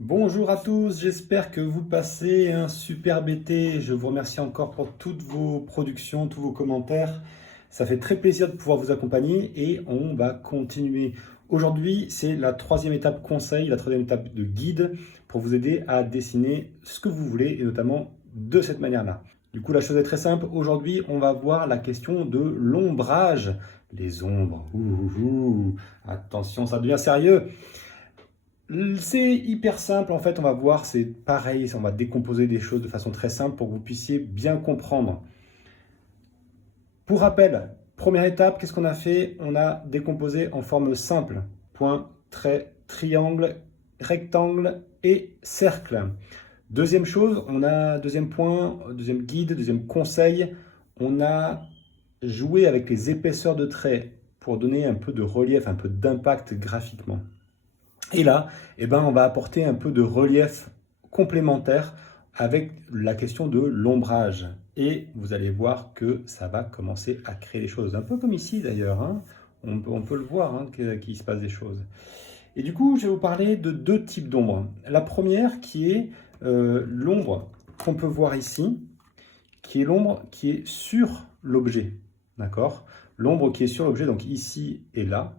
Bonjour à tous, j'espère que vous passez un superbe été. Je vous remercie encore pour toutes vos productions, tous vos commentaires. Ça fait très plaisir de pouvoir vous accompagner et on va continuer. Aujourd'hui, c'est la troisième étape conseil, la troisième étape de guide pour vous aider à dessiner ce que vous voulez et notamment de cette manière-là. Du coup, la chose est très simple. Aujourd'hui, on va voir la question de l'ombrage. Les ombres. Attention, ça devient sérieux. C'est hyper simple, en fait, on va voir, c'est pareil, on va décomposer des choses de façon très simple pour que vous puissiez bien comprendre. Pour rappel, première étape, qu'est-ce qu'on a fait? On a décomposé en forme simple, point, trait, triangle, rectangle et cercle. Deuxième chose, deuxième point, deuxième guide, deuxième conseil, on a joué avec les épaisseurs de traits pour donner un peu de relief, un peu d'impact graphiquement. Et là, on va apporter un peu de relief complémentaire avec la question de l'ombrage. Et vous allez voir que ça va commencer à créer des choses. Un peu comme ici d'ailleurs, hein. On peut le voir hein, qu'il se passe des choses. Et du coup, je vais vous parler de deux types d'ombre. La première qui est l'ombre qu'on peut voir ici, qui est l'ombre qui est sur l'objet. D'accord? L'ombre qui est sur l'objet, donc ici et là.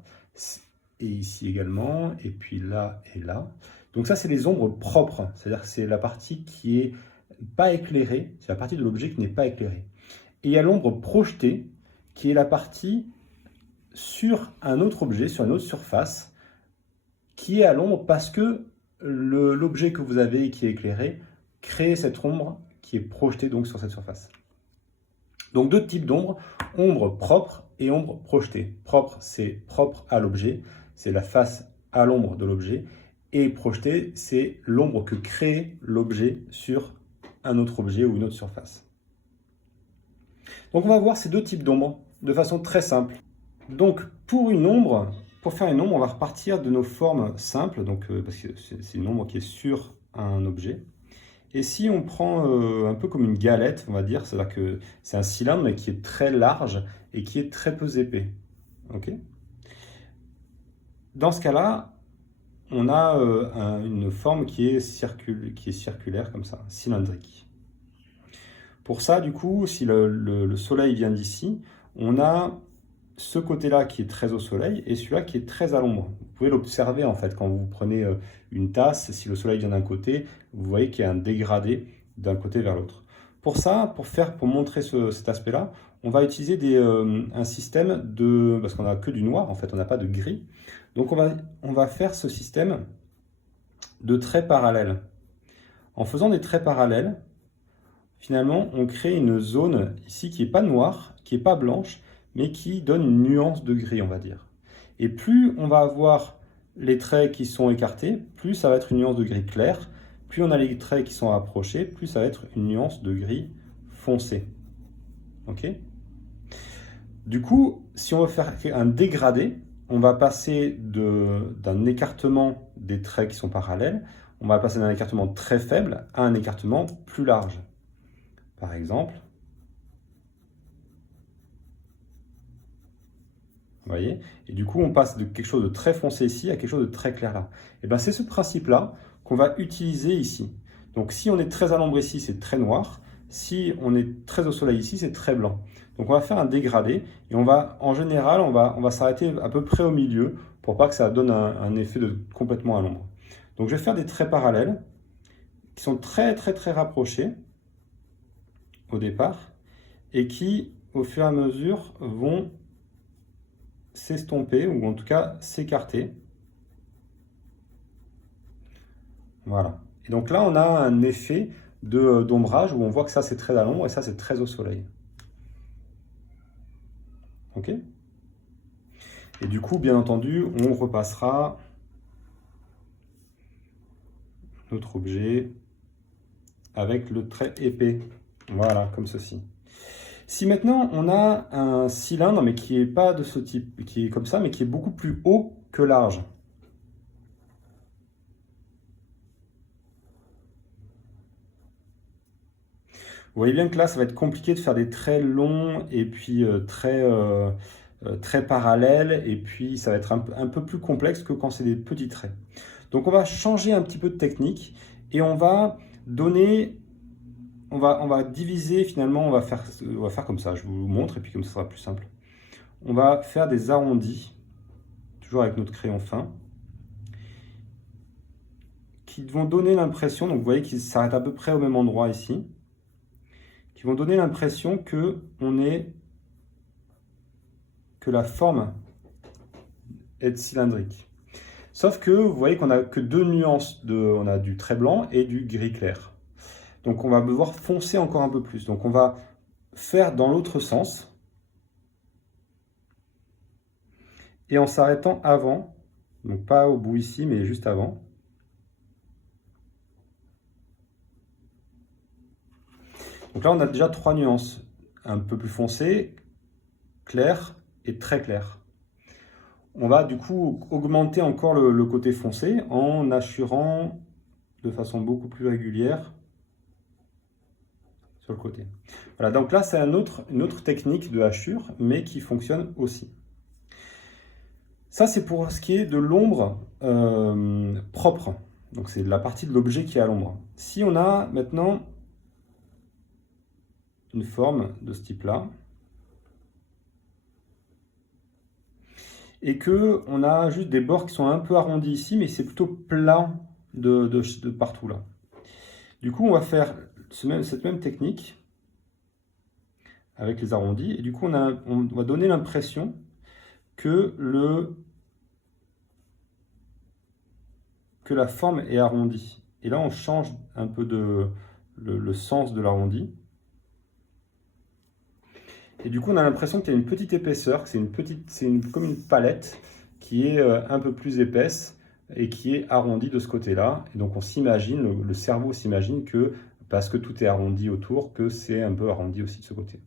Et ici également, et puis là et là. Donc ça, c'est les ombres propres, c'est-à-dire que c'est la partie qui n'est pas éclairée, c'est la partie de l'objet qui n'est pas éclairée. Et il y a l'ombre projetée, qui est la partie sur un autre objet, sur une autre surface, qui est à l'ombre parce que l'objet que vous avez qui est éclairé crée cette ombre qui est projetée donc sur cette surface. Donc deux types d'ombre, ombre propre et ombre projetée. Propre, c'est propre à l'objet, c'est la face à l'ombre de l'objet. Et projeté, c'est l'ombre que crée l'objet sur un autre objet ou une autre surface. Donc on va voir ces deux types d'ombre de façon très simple. Donc pour faire une ombre, on va repartir de nos formes simples, donc, parce que c'est une ombre qui est sur un objet. Et si on prend un peu comme une galette, on va dire, c'est-à-dire que c'est un cylindre mais qui est très large et qui est très peu épais. Okay, dans ce cas-là, on a une forme qui est circulaire comme ça, cylindrique. Pour ça, du coup, si le soleil vient d'ici, on a ce côté-là qui est très au soleil et celui-là qui est très à l'ombre. Vous pouvez l'observer en fait quand vous prenez une tasse, si le soleil vient d'un côté, vous voyez qu'il y a un dégradé d'un côté vers l'autre. Pour ça, pour montrer cet aspect-là, on va utiliser un système parce qu'on n'a que du noir en fait, on n'a pas de gris. Donc on va faire ce système de traits parallèles. En faisant des traits parallèles, finalement, on crée une zone ici qui n'est pas noire, qui n'est pas blanche, mais qui donne une nuance de gris, on va dire. Et plus on va avoir les traits qui sont écartés, plus ça va être une nuance de gris clair. Plus on a les traits qui sont approchés, plus ça va être une nuance de gris foncé. Ok? Du coup, si on veut faire un dégradé, on va passer d'un écartement des traits qui sont parallèles, on va passer d'un écartement très faible à un écartement plus large. Par exemple, vous voyez? Et du coup, on passe de quelque chose de très foncé ici à quelque chose de très clair là. Et bien, c'est ce principe-là qu'on va utiliser ici. Donc, si on est très à l'ombre ici, c'est très noir. Si on est très au soleil ici, c'est très blanc. Donc, on va faire un dégradé et en général, on va s'arrêter à peu près au milieu pour pas que ça donne un effet de complètement à l'ombre. Donc, je vais faire des traits parallèles qui sont très, très, très rapprochés au départ et qui, au fur et à mesure, vont s'estomper ou en tout cas s'écarter. Voilà. Et donc là, on a un effet d'ombrage où on voit que ça c'est très à l'ombre et ça c'est très au soleil. Ok? Et du coup, bien entendu, on repassera notre objet avec le trait épais. Voilà, comme ceci. Si maintenant on a un cylindre, mais qui n'est pas de ce type, qui est comme ça, mais qui est beaucoup plus haut que large. Vous voyez bien que là, ça va être compliqué de faire des traits longs et puis très parallèles. Et puis, ça va être un peu plus complexe que quand c'est des petits traits. Donc on va changer un petit peu de technique et on va donner, on va diviser finalement, on va faire comme ça, je vous montre et puis comme ça sera plus simple. On va faire des arrondis, toujours avec notre crayon fin, qui vont donner l'impression, donc vous voyez qu'ils s'arrêtent à peu près au même endroit ici, qui vont donner l'impression que la forme est cylindrique. Sauf que vous voyez qu'on n'a que deux nuances, on a du très blanc et du gris clair. Donc on va devoir foncer encore un peu plus. Donc on va faire dans l'autre sens, et en s'arrêtant avant, donc pas au bout ici, mais juste avant. Donc là, on a déjà trois nuances, un peu plus foncé, clair et très clair. On va du coup augmenter encore le côté foncé en hachurant de façon beaucoup plus régulière sur le côté. Voilà, donc là, c'est une autre technique de hachure, mais qui fonctionne aussi. Ça, c'est pour ce qui est de l'ombre propre. Donc, c'est la partie de l'objet qui est à l'ombre. Si on a maintenant une forme de ce type-là, et que on a juste des bords qui sont un peu arrondis ici, mais c'est plutôt plat de partout là. Du coup, on va faire cette même technique avec les arrondis, et du coup, on va donner l'impression que la forme est arrondie. Et là, on change un peu le sens de l'arrondi. Et du coup, on a l'impression qu'il y a une petite épaisseur, que c'est comme une palette qui est un peu plus épaisse et qui est arrondie de ce côté-là. Et donc, on s'imagine, le cerveau s'imagine que, parce que tout est arrondi autour, que c'est un peu arrondi aussi de ce côté.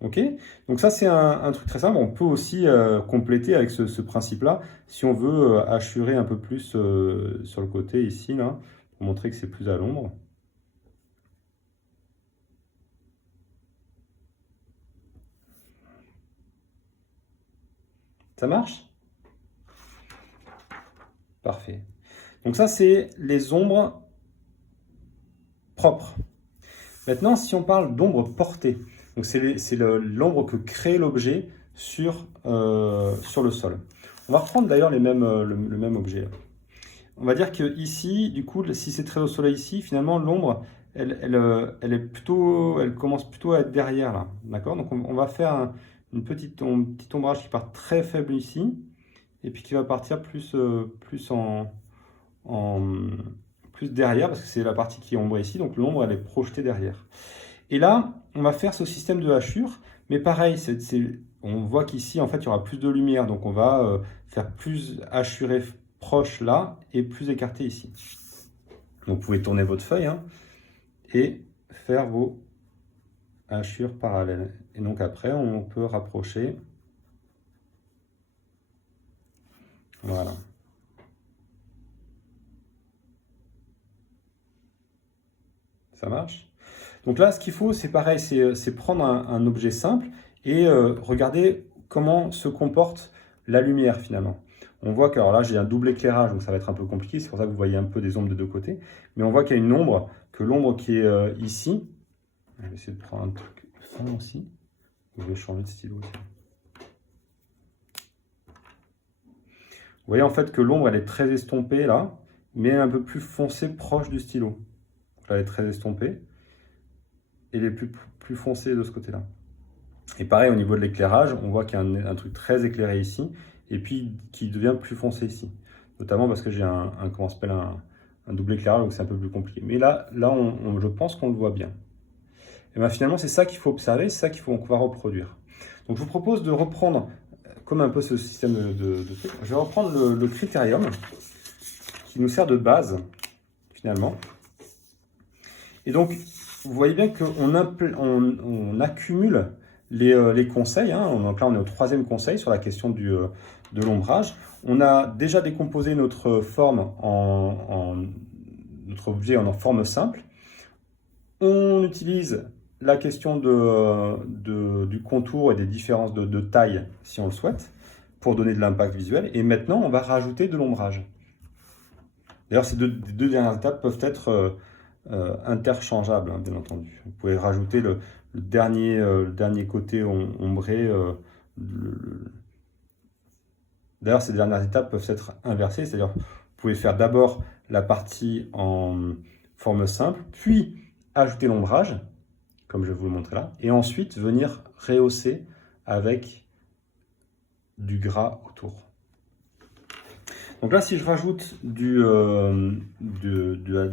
Ok, donc ça c'est un truc très simple. On peut aussi compléter avec ce principe-là si on veut hachurer un peu plus sur le côté ici, là, pour montrer que c'est plus à l'ombre. Ça marche? Parfait. Donc ça c'est les ombres propres. Maintenant, si on parle d'ombre portée, donc c'est l'ombre que crée l'objet sur le sol. On va reprendre d'ailleurs le même objet là. On va dire que ici, du coup, si c'est très au soleil ici, finalement l'ombre, elle commence plutôt à être derrière là, d'accord? Donc on va faire un petit ombrage qui part très faible ici, et puis qui va partir plus derrière, parce que c'est la partie qui est ombrée ici, donc l'ombre elle est projetée derrière. Et là, on va faire ce système de hachure, mais pareil, on voit qu'ici, en fait, il y aura plus de lumière, donc on va faire plus hachuré proche là, et plus écarté ici. Donc, vous pouvez tourner votre feuille, hein, et faire vos hachures parallèles. Et donc après, on peut rapprocher. Voilà. Ça marche? Donc là, ce qu'il faut, c'est pareil, c'est prendre un objet simple et regarder comment se comporte la lumière finalement. On voit que, alors là, j'ai un double éclairage, donc ça va être un peu compliqué, c'est pour ça que vous voyez un peu des ombres de deux côtés. Mais on voit qu'il y a une ombre, que l'ombre qui est ici, je vais essayer de prendre un truc fin aussi, je vais changer de stylo aussi. Vous voyez en fait que l'ombre, elle est très estompée là, mais un peu plus foncée proche du stylo. Donc là, elle est très estompée. Et les plus foncés de ce côté-là. Et pareil, au niveau de l'éclairage, on voit qu'il y a un truc très éclairé ici, et puis qui devient plus foncé ici. Notamment parce que j'ai comment s'appelle, un double éclairage, donc c'est un peu plus compliqué. Mais là je pense qu'on le voit bien. Et bien finalement, c'est ça qu'il faut observer, c'est ça qu'on va reproduire. Donc je vous propose de reprendre, comme un peu ce système de trucs, je vais reprendre le critérium, qui nous sert de base, finalement. Et donc, vous voyez bien qu'on accumule les conseils. Hein. Donc là, on est au troisième conseil sur la question de l'ombrage. On a déjà décomposé notre forme notre objet en forme simple. On utilise la question du contour et des différences de taille, si on le souhaite, pour donner de l'impact visuel. Et maintenant, on va rajouter de l'ombrage. D'ailleurs, ces deux dernières étapes peuvent être interchangeables, hein, bien entendu. Vous pouvez rajouter le dernier côté ombré. D'ailleurs, ces dernières étapes peuvent être inversées, c'est-à-dire vous pouvez faire d'abord la partie en forme simple, puis ajouter l'ombrage, comme je vais vous le montrer là, et ensuite venir rehausser avec du gras autour. Donc là, si je rajoute de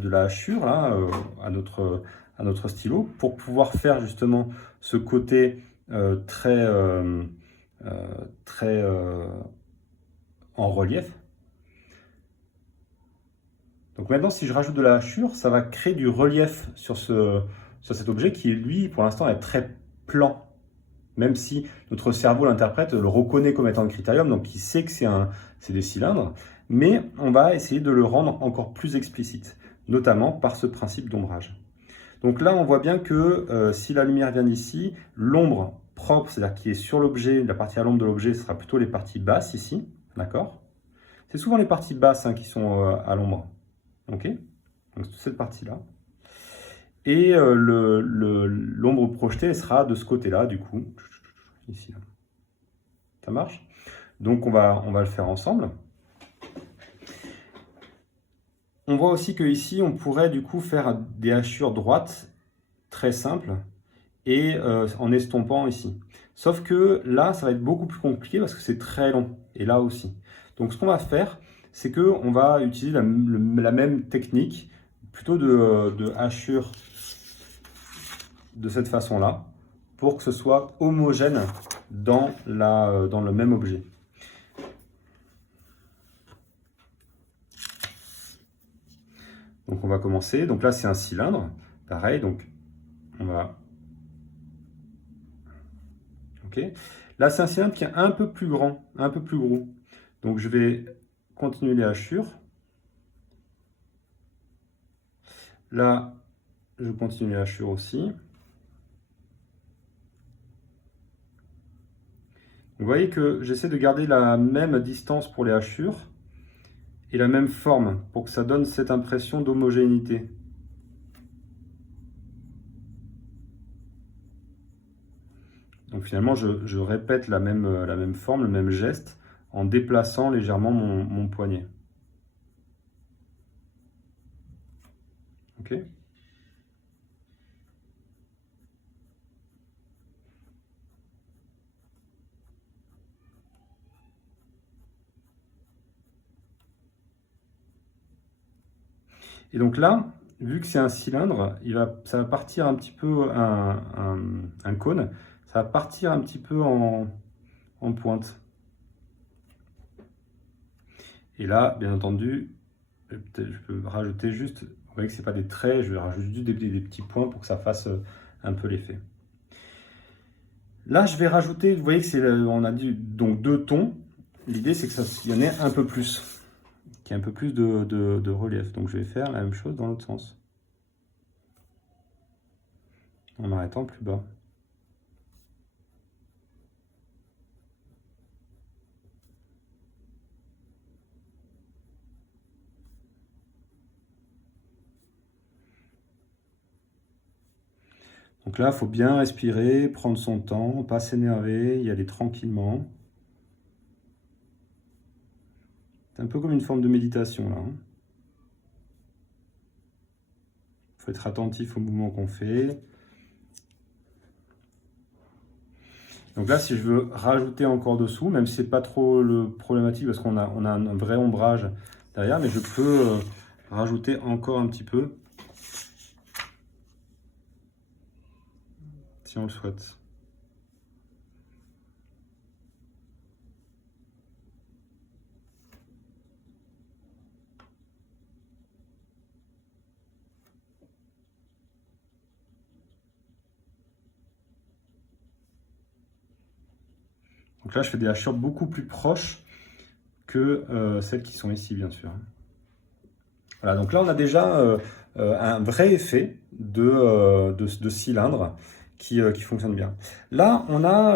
la hachure là, à notre stylo, pour pouvoir faire justement ce côté très en relief. Donc maintenant, si je rajoute de la hachure, ça va créer du relief sur cet objet qui, lui, pour l'instant, est très plan. Même si notre cerveau l'interprète, le reconnaît comme étant un critérium, donc il sait que c'est des cylindres, mais on va essayer de le rendre encore plus explicite, notamment par ce principe d'ombrage. Donc là, on voit bien que si la lumière vient d'ici, l'ombre propre, c'est-à-dire qui est sur l'objet, la partie à l'ombre de l'objet, ce sera plutôt les parties basses ici, d'accord? C'est souvent les parties basses hein, qui sont à l'ombre, ok? Donc cette partie-là. Et l'ombre projetée elle sera de ce côté-là, du coup, ici. Là. Ça marche? Donc on va le faire ensemble. On voit aussi que ici, on pourrait du coup faire des hachures droites, très simples, et en estompant ici. Sauf que là, ça va être beaucoup plus compliqué parce que c'est très long, et là aussi. Donc ce qu'on va faire, c'est qu'on va utiliser la même technique, plutôt de hachure de cette façon-là, pour que ce soit homogène dans le même objet. Donc on va commencer. Donc là c'est un cylindre, pareil. Donc on va. Ok. Là c'est un cylindre qui est un peu plus grand, un peu plus gros. Donc je vais continuer les hachures. Là je continue les hachures aussi. Vous voyez que j'essaie de garder la même distance pour les hachures et la même forme pour que ça donne cette impression d'homogénéité. Donc finalement, je répète la même forme, le même geste en déplaçant légèrement mon poignet. Ok ? Et donc là, vu que c'est un cylindre, ça va partir un petit peu, un cône, ça va partir un petit peu en pointe. Et là, bien entendu, je peux rajouter juste, vous voyez que ce n'est pas des traits, je vais rajouter juste des petits points pour que ça fasse un peu l'effet. Là, je vais rajouter, vous voyez que on a dit donc 2 tons. L'idée, c'est qu'il y en ait un peu plus. Qui a un peu plus de relief. Donc je vais faire la même chose dans l'autre sens. En arrêtant plus bas. Donc là, il faut bien respirer, prendre son temps, pas s'énerver, y aller tranquillement. C'est un peu comme une forme de méditation là. Il faut être attentif au mouvement qu'on fait. Donc là, si je veux rajouter encore dessous, même si c'est pas trop problématique parce qu'on a un vrai ombrage derrière, mais je peux rajouter encore un petit peu si on le souhaite. Donc là, je fais des hachures beaucoup plus proches que celles qui sont ici, bien sûr. Voilà, donc là, on a déjà un vrai effet de cylindre qui fonctionne bien. Là, on a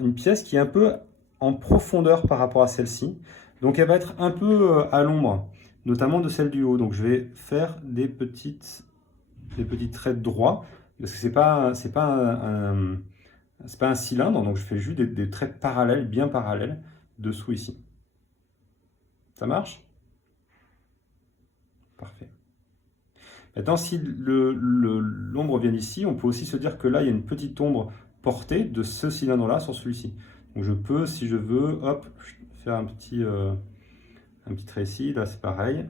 une pièce qui est un peu en profondeur par rapport à celle-ci. Donc, elle va être un peu à l'ombre. notamment de celle du haut. Donc je vais faire des petits traits droits, parce que c'est pas un cylindre, donc je fais juste des traits parallèles, bien parallèles, dessous ici. Ça marche? Parfait. Maintenant, si l'ombre vient ici, on peut aussi se dire que là, il y a une petite ombre portée de ce cylindre-là sur celui-ci. Donc je peux, si je veux, hop, faire un petit trait ici. Là, c'est pareil.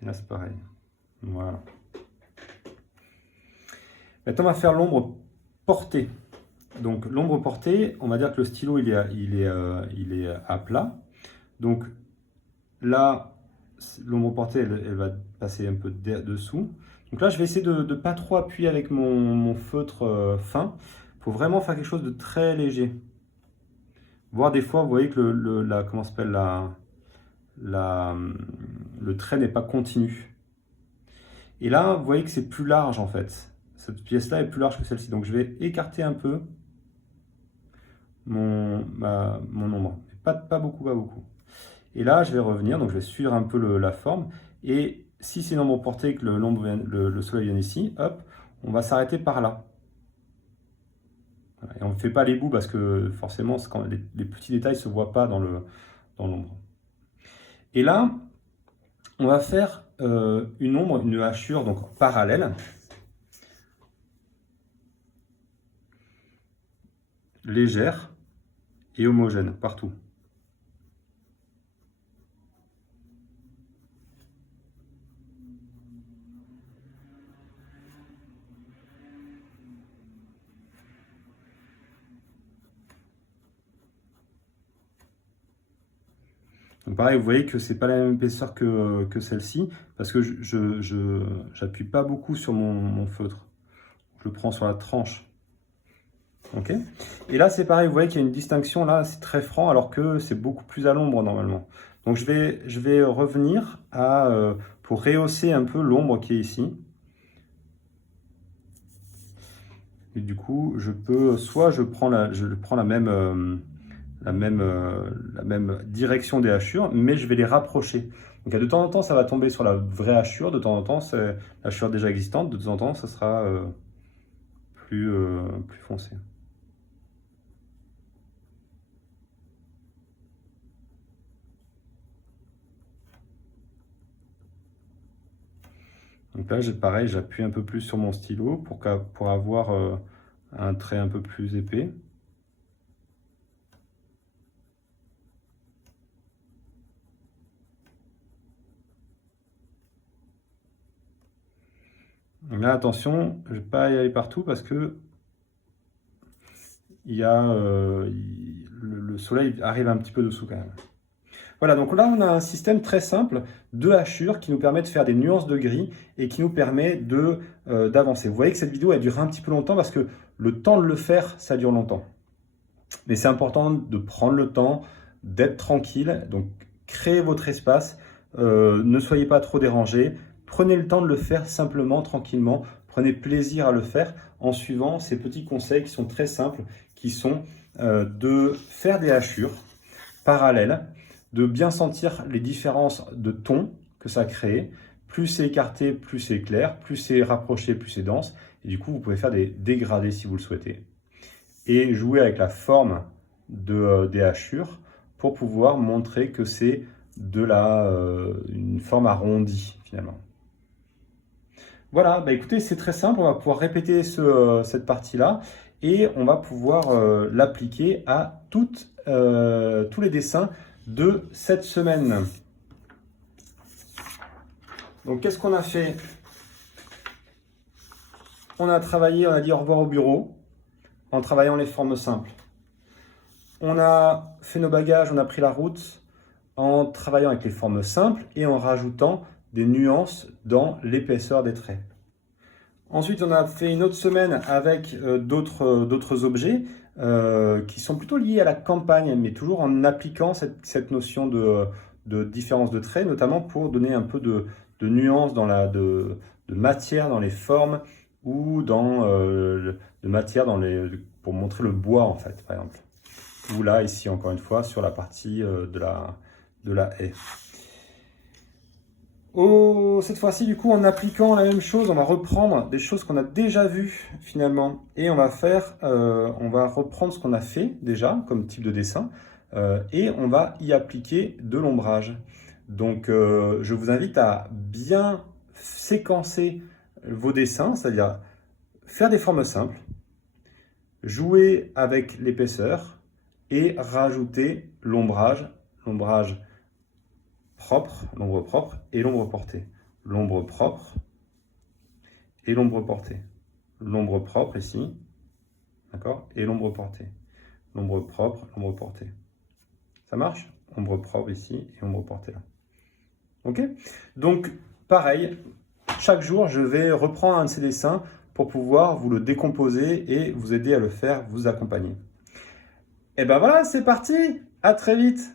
Et là, c'est pareil. Voilà. Maintenant, on va faire l'ombre portée. Donc l'ombre portée, on va dire que le stylo, il est à plat. Donc là, l'ombre portée, elle va passer un peu dessous. Donc là, je vais essayer de ne pas trop appuyer avec mon feutre fin. Il faut vraiment faire quelque chose de très léger. Voire des fois, vous voyez que comment s'appelle le trait n'est pas continu. Et là, vous voyez que c'est plus large en fait. Cette pièce-là est plus large que celle-ci. Donc je vais écarter un peu mon ombre. Pas beaucoup, pas beaucoup. Et là, je vais revenir, donc je vais suivre un peu la forme. Et si c'est une ombre portée et que le soleil vient ici, hop, on va s'arrêter par là. Voilà. Et on ne fait pas les bouts parce que forcément, quand les petits détails ne se voient pas dans l'ombre. Et là, on va faire une hachure donc parallèle, légère et homogène partout. Donc pareil, vous voyez que c'est pas la même épaisseur que celle-ci, parce que je n'appuie pas beaucoup sur mon feutre. Je le prends sur la tranche. Ok. Et là, c'est pareil, vous voyez qu'il y a une distinction, là, c'est très franc, alors que c'est beaucoup plus à l'ombre normalement. Donc je vais revenir pour rehausser un peu l'ombre qui est ici. Et du coup, soit je prends la même direction des hachures, mais je vais les rapprocher. Donc de temps en temps, ça va tomber sur la vraie hachure, de temps en temps, c'est l'hachure déjà existante, de temps en temps, ça sera plus foncé. Donc là, pareil, j'appuie un peu plus sur mon stylo pour avoir un trait un peu plus épais. Donc là, attention, je ne vais pas y aller partout parce que le soleil arrive un petit peu dessous quand même. Voilà, donc là on a un système très simple de hachures qui nous permet de faire des nuances de gris et qui nous permet d'avancer. Vous voyez que cette vidéo elle dure un petit peu longtemps parce que le temps de le faire, ça dure longtemps. Mais c'est important de prendre le temps, d'être tranquille, donc créez votre espace, ne soyez pas trop dérangés, prenez le temps de le faire simplement, tranquillement, prenez plaisir à le faire en suivant ces petits conseils qui sont très simples, qui sont de faire des hachures parallèles, de bien sentir les différences de ton que ça crée. Plus c'est écarté, plus c'est clair, plus c'est rapproché, plus c'est dense. Et du coup, vous pouvez faire des dégradés si vous le souhaitez. Et jouer avec la forme des hachures pour pouvoir montrer que c'est une forme arrondie finalement. Voilà, bah écoutez, c'est très simple, on va pouvoir répéter cette partie-là et on va pouvoir l'appliquer à tous les dessins de cette semaine. Donc qu'est-ce qu'on a fait? On a travaillé, on a dit au revoir au bureau en travaillant les formes simples. On a fait nos bagages, on a pris la route en travaillant avec les formes simples et en rajoutant des nuances dans l'épaisseur des traits. Ensuite, on a fait une autre semaine avec d'autres objets qui sont plutôt liés à la campagne, mais toujours en appliquant cette notion de différence de traits, notamment pour donner un peu de nuance de matière dans les formes ou de matière pour montrer le bois en fait, par exemple. Ou là, ici, encore une fois, sur la partie de la haie. Cette fois-ci, du coup, en appliquant la même chose, on va reprendre des choses qu'on a déjà vues finalement. Et on va reprendre ce qu'on a fait déjà comme type de dessin et on va y appliquer de l'ombrage. Donc, je vous invite à bien séquencer vos dessins, c'est-à-dire faire des formes simples, jouer avec l'épaisseur et rajouter l'ombrage propre, l'ombre propre et l'ombre portée. L'ombre propre et l'ombre portée. L'ombre propre ici, d'accord? Et l'ombre portée. L'ombre propre, l'ombre portée. Ça marche? Ombre propre ici et ombre portée là. Ok? Donc, pareil, chaque jour, je vais reprendre un de ces dessins pour pouvoir vous le décomposer et vous aider à le faire, vous accompagner. Et ben voilà, c'est parti! À très vite!